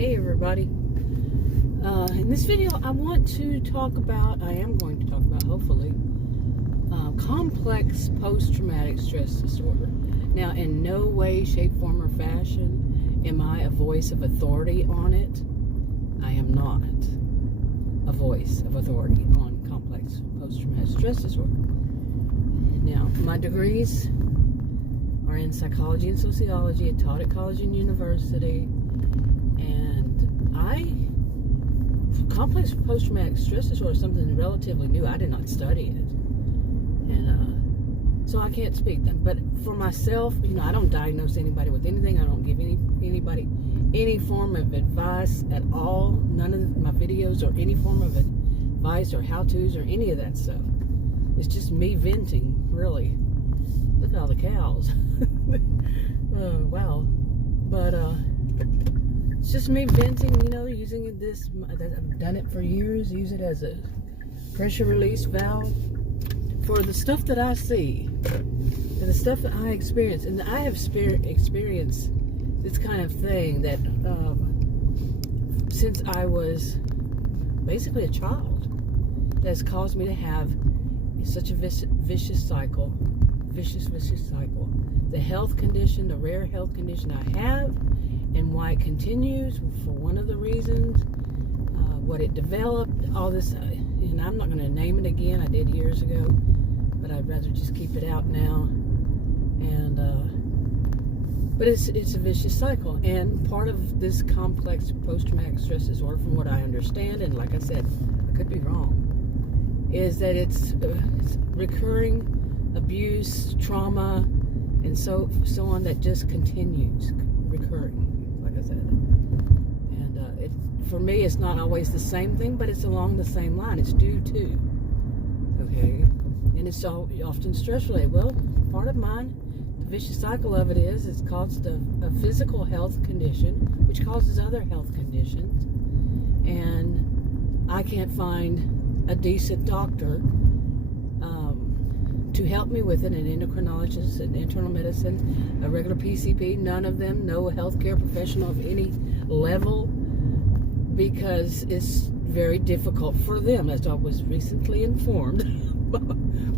Hey everybody. In this video I am going to talk about, hopefully, complex post-traumatic stress disorder. Now, in no way, shape, form, or fashion am I a voice of authority on it. I am not a voice of authority on complex post-traumatic stress disorder. Now, my degrees are in psychology and sociology. I taught at college and university. Complex post-traumatic stress disorder is something relatively new. I did not study it. And so I can't speak them. But for myself, I don't diagnose anybody with anything. I don't give anybody any form of advice at all. None of my videos or any form of advice or how-tos or any of that stuff. It's just me venting, really. Look at all the cows. Oh, wow. But, it's just me venting, using this. I've done it for years. Use it as a pressure release valve for the stuff that I see and the stuff that I experience. And I have experienced this kind of thing that since I was basically a child, that's caused me to have such a vicious cycle. The health condition, the rare health condition I have, and why it continues, for one of the reasons, what it developed, all this, and I'm not going to name it again. I did years ago, but I'd rather just keep it out now. And but it's a vicious cycle, and part of this complex post-traumatic stress disorder, from what I understand, and like I said, I could be wrong, is that it's recurring abuse, trauma, and so on that just continues recurring. Like I said, and for me, it's not always the same thing, but it's along the same line. It's due to, okay, and it's often stress related. Well, part of mine, the vicious cycle of it is it's caused a physical health condition, which causes other health conditions, and I can't find a decent doctor to help me with it, an endocrinologist, an internal medicine, a regular PCP, none of them, no healthcare professional of any level, because it's very difficult for them, as I was recently informed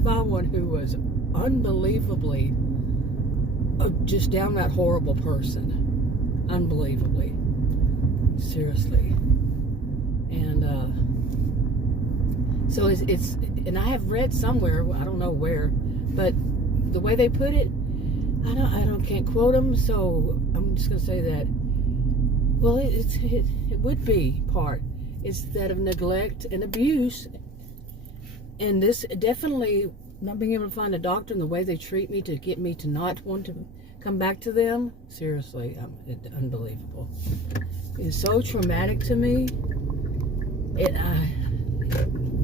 by one who was unbelievably, just downright horrible person. Unbelievably. Seriously. And, so it's, and I have read somewhere, I don't know where, but the way they put it, I can't quote them, so I'm just going to say that, well, it would be part. It's that of neglect and abuse, and this definitely not being able to find a doctor and the way they treat me to get me to not want to come back to them. Seriously, unbelievable. It's so traumatic to me.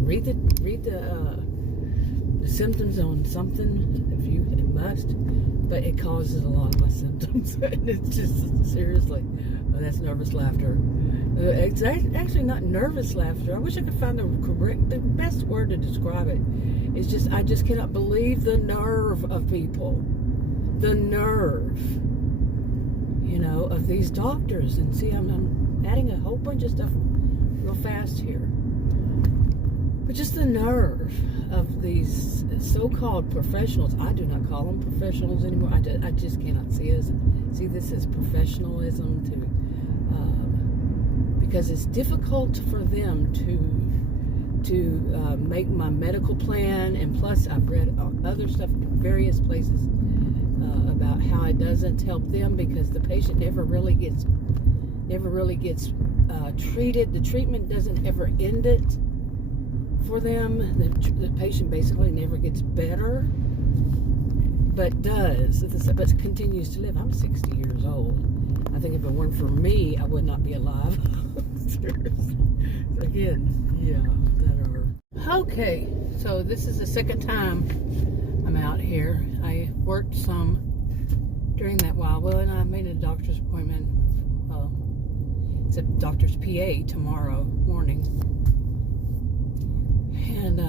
Read the symptoms on something if you must, but it causes a lot of my symptoms. And it's just, seriously, that's nervous laughter. It's actually not nervous laughter. I wish I could find the best word to describe it. It's just, I just cannot believe the nerve of people. The nerve, of these doctors. And see, I'm adding a whole bunch of stuff real fast here. But just the nerve of these so-called professionals. I do not call them professionals anymore. I just cannot see this as professionalism, because it's difficult for them to make my medical plan. And plus, I've read other stuff in various places about how it doesn't help them, because the patient never really gets treated. The treatment doesn't ever end it. For them, the patient basically never gets better, but continues to live. I'm 60 years old. I think if it weren't for me, I would not be alive. Seriously. Again, yeah, that are. Okay, so this is the second time I'm out here. I worked some during that while. Well, and I made a doctor's appointment. It's a doctor's PA tomorrow morning. And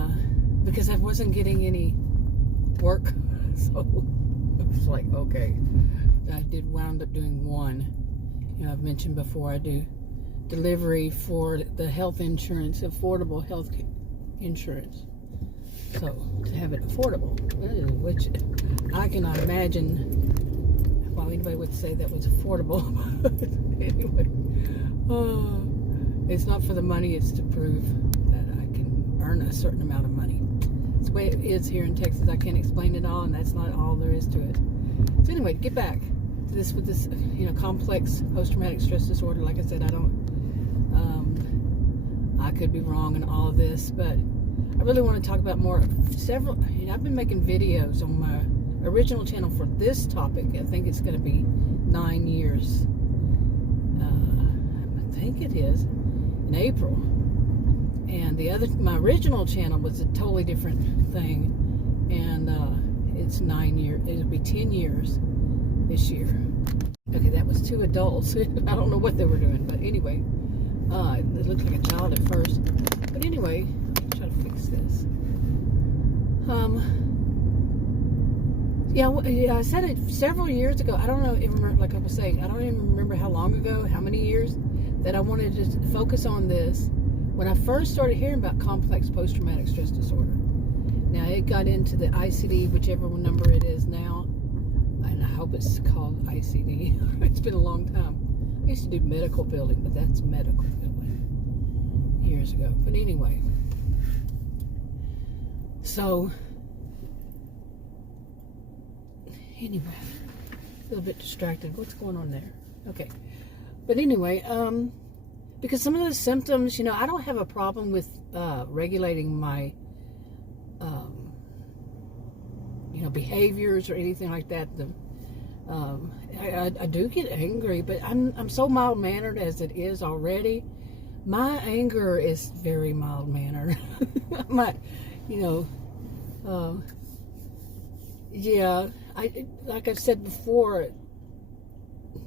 because I wasn't getting any work, so it's like, okay. I did wound up doing one. I've mentioned before, I do delivery for the health insurance, affordable health insurance. So to have it affordable, which I cannot imagine why anybody would say that was affordable. Anyway, it's not for the money, it's to prove that I can earn a certain amount of money. It's the way it is here in Texas. I can't explain it all, and that's not all there is to it. So anyway, get back to this with this, complex post-traumatic stress disorder. Like I said, I could be wrong in all of this, but I really want to talk about more. I've been making videos on my original channel for this topic. I think it's going to be 9 years. I think it is in April. And my original channel was a totally different thing, and it's 9 years. It'll be 10 years this year. Okay, that was 2 adults. I don't know what they were doing, but anyway, it looked like a child at first. But anyway, I'll try to fix this. I said it several years ago. I don't know, like I was saying, I don't even remember how long ago, how many years, that I wanted to focus on this when I first started hearing about complex post-traumatic stress disorder. Now, it got into the ICD, whichever number it is now, and I hope it's called ICD. It's been a long time. I used to do medical billing, but that's medical billing years ago. But anyway, so anyway, a little bit distracted. What's going on there? Okay. But anyway, because some of the symptoms, I don't have a problem with regulating my, behaviors or anything like that. I do get angry, but I'm so mild-mannered as it is already. My anger is very mild-mannered. Like I've said before,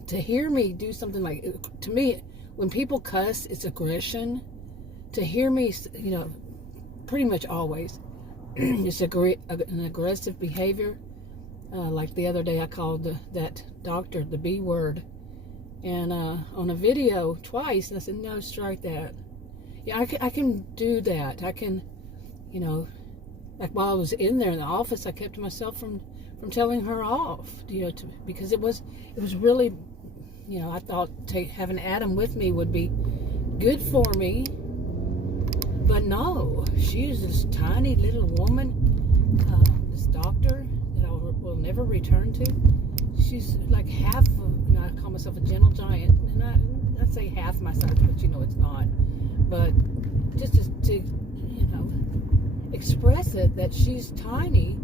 to hear me do something like, to me, when people cuss, it's aggression. To hear me, pretty much always, it's an aggressive behavior. Like the other day, I called that doctor the B word, and on a video twice, and I said, no, strike that. Yeah, I can do that. I can, like while I was in there in the office, I kept myself from telling her off, because it was really, I thought having Adam with me would be good for me, but no, she's this tiny little woman, this doctor that I will never return to. She's like half of, I call myself a gentle giant, and I say half my size, but it's not. But just to express it that she's tiny,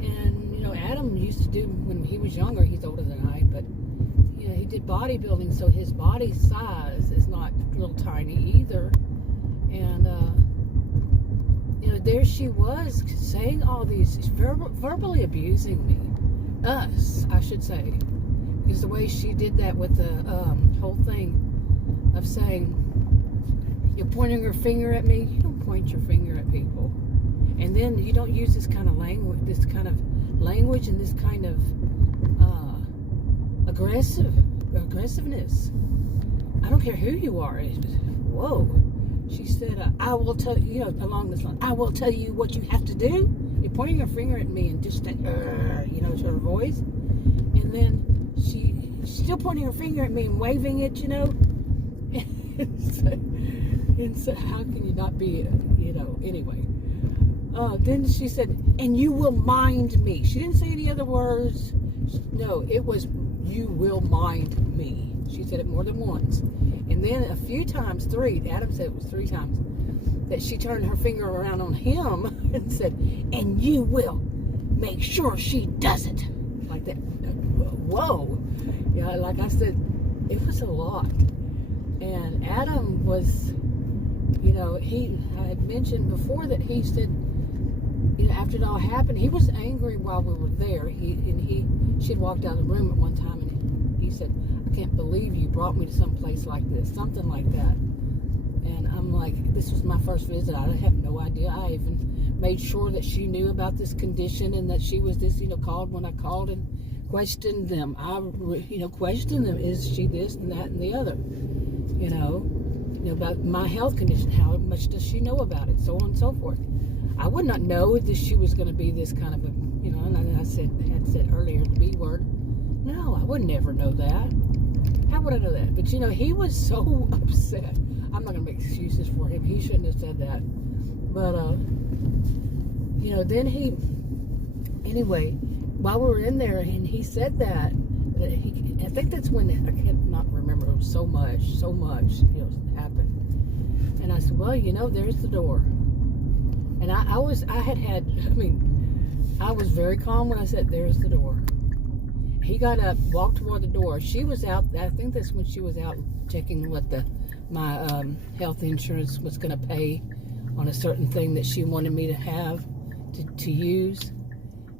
and Adam used to do when he was younger. He's older than I, but he did bodybuilding, so his body size is not real tiny either. And there she was saying all these, verbally abusing me, us, I should say, because the way she did that with the whole thing of saying, you're pointing your finger at me. You don't point your finger at people, and then you don't use this kind of language, and this kind of aggressiveness. I don't care who you are. Whoa. She said, I will tell you, along this line, I will tell you what you have to do. You're pointing your finger at me, and just that, to her voice. And then she's still pointing her finger at me and waving it, and so how can you not be, anyway. Then she said, and you will mind me. She didn't say any other words. No, it was, you will mind me. She said it more than once. And then a few times, 3, Adam said it was 3 times, that she turned her finger around on him and said, and you will make sure she does it. Like that. Whoa. Yeah, like I said, it was a lot. And Adam was, I had mentioned before that he said, after it all happened, he was angry while we were there. She'd walked out of the room at one time, and he said, I can't believe you brought me to some place like this, something like that. And I'm like, this was my first visit. I have no idea. I even made sure that she knew about this condition, and that she was this, called when I called and questioned them. I questioned them. Is she this and that and the other? about my health condition. How much does she know about it? So on and so forth. I would not know that she was going to be this kind of a, and I had said earlier the B word. No, I would never know that. How would I know that? But he was so upset. I'm not going to make excuses for him. He shouldn't have said that. But, then anyway, while we were in there and he said that I think that's when, I cannot remember, it was so much, happened. And I said, well, there's the door. And I was very calm when I said, there's the door. He got up, walked toward the door. She was out, I think that's when she was out checking what my health insurance was going to pay on a certain thing that she wanted me to have, to use.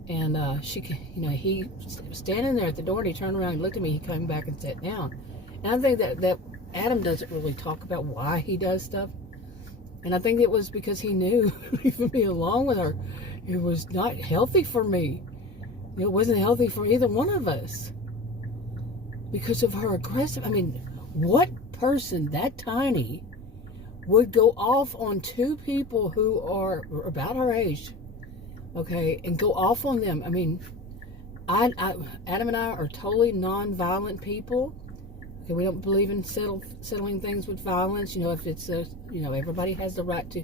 And he was standing there at the door, and he turned around and looked at me. He came back and sat down. And I think that Adam doesn't really talk about why he does stuff. And I think it was because he knew, leaving me alone with her, it was not healthy for me. It wasn't healthy for either one of us. Because of her aggressive, what person that tiny would go off on two people who are about her age, okay, and go off on them? Adam and I are totally non-violent people. Okay, we don't believe in settling things with violence. If it's everybody has the right to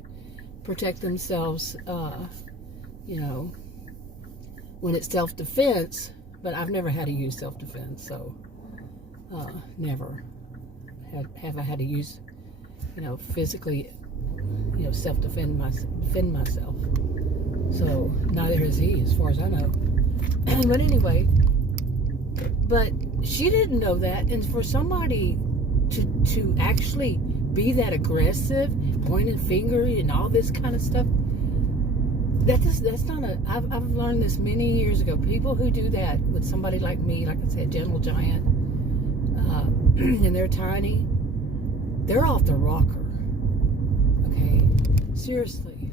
protect themselves. When it's self-defense, but I've never had to use self-defense, so never have I had to use, physically, self-defend myself. So neither has he, as far as I know. But anyway, but she didn't know that, and for somebody to actually be that aggressive, pointing finger and all this kind of stuff, that's not I've learned this many years ago. People who do that with somebody like me, like I said, gentle giant, and they're tiny, they're off the rocker. Okay, seriously,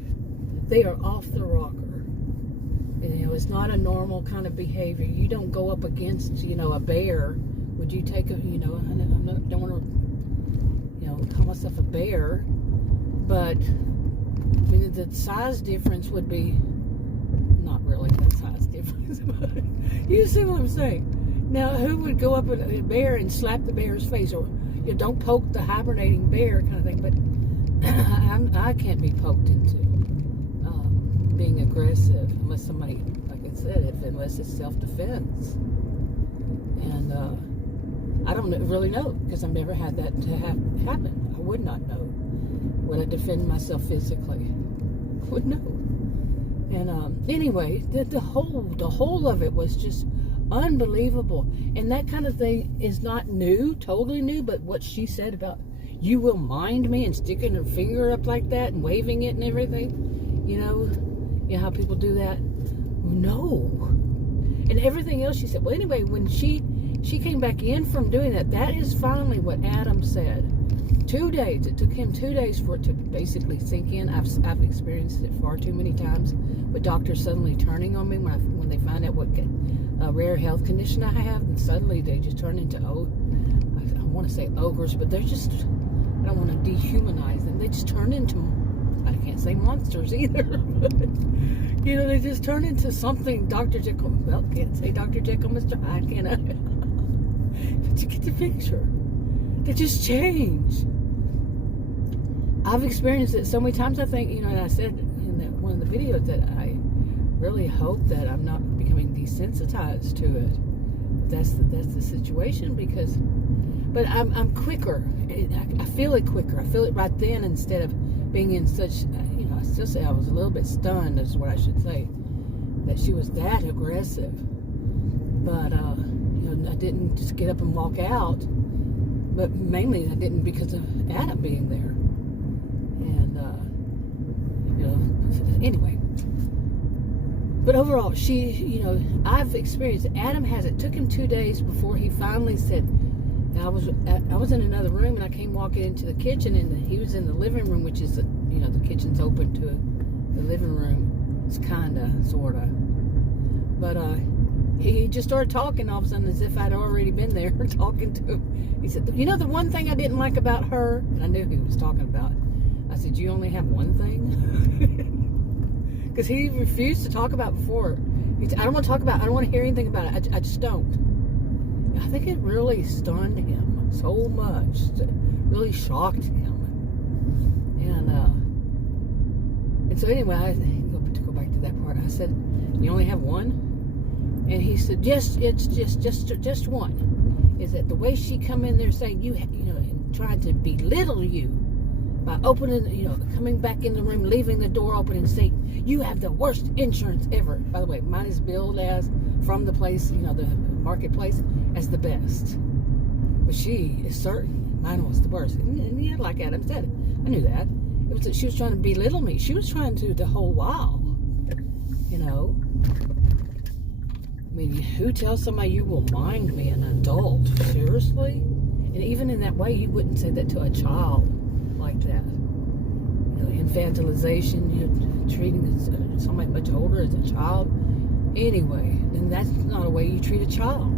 they are off the rocker. It's not a normal kind of behavior. You don't go up against, a bear. Would you take I don't want to, call myself a bear, but the size difference would be not really that size difference. You see what I'm saying? Now, who would go up at a bear and slap the bear's face, or don't poke the hibernating bear kind of thing? But I can't be poked into being aggressive unless somebody, like I said, unless it's self-defense. And I don't really know, because I've never had that to happen. I would not know. Would I defend myself physically? I would know. And anyway, the whole of it was just unbelievable. And that kind of thing is not new, totally new, but what she said about, you will mind me, and sticking her finger up like that and waving it and everything, how people do that? No. And everything else she said. Well, anyway, when she came back in from doing that is finally what Adam said. 2 days. It took him 2 days for it to basically sink in. I've experienced it far too many times with doctors suddenly turning on me when they find out what rare health condition I have, and suddenly they just turn into, I want to say ogres, but they're just, I don't want to dehumanize them. They just turn into, I can't say monsters either, but, they just turn into something. Dr. Jekyll, well, can't say Dr. Jekyll, Mr. Hyde, can I? But you get the picture. They just change. I've experienced it so many times. I think, and I said in one of the videos that I really hope that I'm not becoming desensitized to it. That's the situation, but I'm quicker. I feel it quicker. I feel it right then, instead of being in such, I still say I was a little bit stunned, is what I should say, that she was that aggressive. But, I didn't just get up and walk out. But mainly I didn't because of Adam being there. And, anyway. But overall, I've experienced, Adam has it. Took him 2 days before he finally said, I was in another room, and I came walking into the kitchen, and he was in the living room, which is, the kitchen's open to the living room. It's kinda, sorta. But, he just started talking all of a sudden as if I'd already been there talking to him. He said, you know, the one thing I didn't like about her, and I knew who he was talking about. I said, you only have one thing? Because he refused to talk about before. He said, I don't want to talk about it. I don't want to hear anything about it. I just don't. I think it really stunned him so much. It really shocked him. And so anyway, to go back to that part, I said, you only have one? And he said, yes, it's just one. Is that the way she come in there saying, you know, and trying to belittle you by opening, you know, coming back in the room, leaving the door open and saying, you have the worst insurance ever. By the way, mine is billed as, from the place, you know, the marketplace, as the best. But she is certain mine was the worst. And yeah, like Adam said, I knew that. It was that she was trying to belittle me. She was trying to the whole while, you know. I mean, who tells somebody you will mind me, an adult? Seriously? And even in that way, you wouldn't say that to a child like that. You know, infantilization, you're treating somebody much older as a child. Anyway, then that's not a way you treat a child.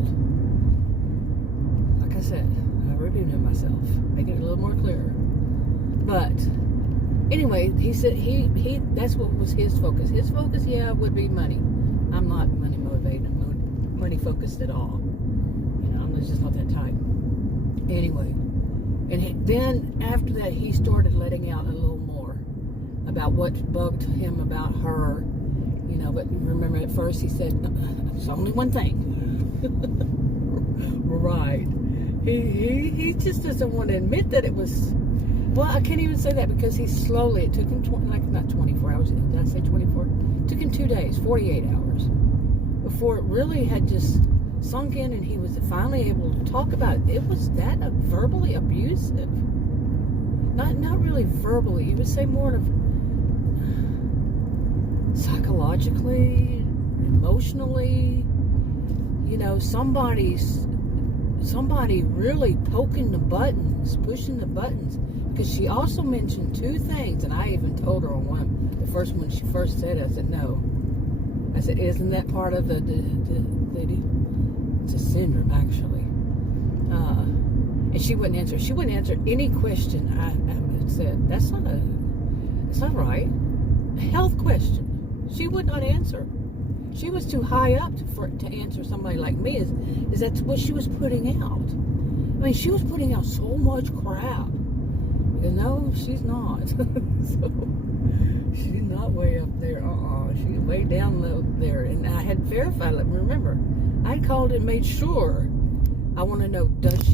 Like I said, I repeated myself, making it a little more clear. But anyway, he said he that's what was his focus. His focus, yeah, would be money. I'm not money motivated, money focused at all. You know, I'm just not that type. Anyway, and then after that, he started letting out a little more about what bugged him about her. You know, but remember at first he said, "There's only one thing." Right? He just doesn't want to admit that it was. Well, I can't even say that because he slowly. It took him not 24 hours. Did I say 24? It took him 2 days, 48 hours, before it really had just sunk in, and he was finally able to talk about it. It was that verbally abusive. Not really verbally. You would say more of psychologically, emotionally. You know, somebody really poking the buttons, pushing the buttons. Because she also mentioned two things, and I even told her on the first one she first said, I said, no. I said, isn't that part of the it's a syndrome, actually. And she wouldn't answer. She wouldn't answer any question I said. That's not right. A health question. She would not answer. She was too high up to answer somebody like me. Is that what she was putting out? I mean, she was putting out so much crap. No, she's not. So she's not way up there. She's way down low there. And I had verified it. Remember, I called and made sure. I want to know, is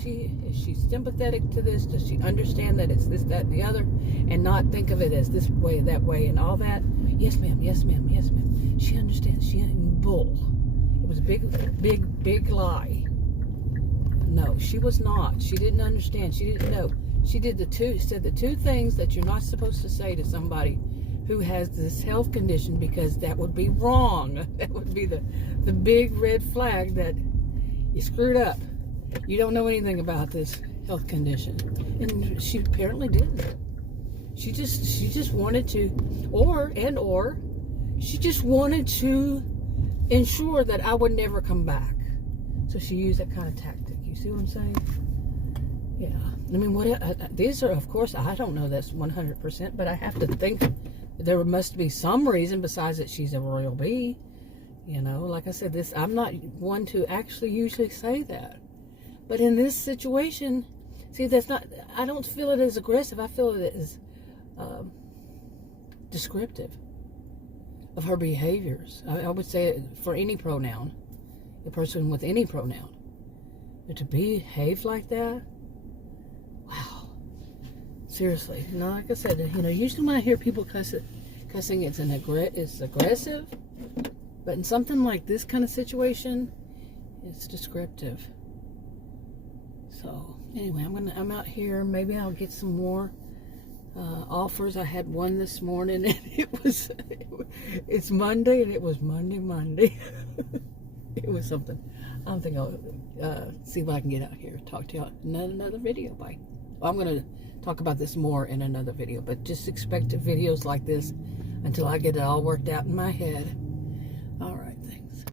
she sympathetic to this? Does she understand that it's this, that, and the other, and not think of it as this way, that way, and all that? Yes, ma'am. Yes, ma'am. Yes, ma'am. She understands. She ain't bull. It was a big lie. No, she was not. She didn't understand. She didn't know. She said the two things that you're not supposed to say to somebody who has this health condition, because that would be wrong. That would be the big red flag that you screwed up. You don't know anything about this health condition. And she apparently didn't. She just wanted to, or she just wanted to ensure that I would never come back. So she used that kind of tactic. You see what I'm saying? Yeah. I mean, these are, of course, I don't know that's 100%, but I have to think there must be some reason besides that she's a royal bee. You know, like I said, I'm not one to actually usually say that. But in this situation, see, I don't feel it as aggressive. I feel it as descriptive of her behaviors. I would say it for any pronoun, a person with any pronoun. But to behave like that, wow. Seriously. No, like I said, you know, usually when I hear people cussing, it's aggressive. But in something like this kind of situation, it's descriptive. So anyway, I'm out here. Maybe I'll get some more offers. I had one this morning, and it's Monday, and it was Monday. It was something. I don't think I'll see what I can get out here. Talk to you in another video. Bye. Well, I'm going to talk about this more in another video, but just expect videos like this until I get it all worked out in my head.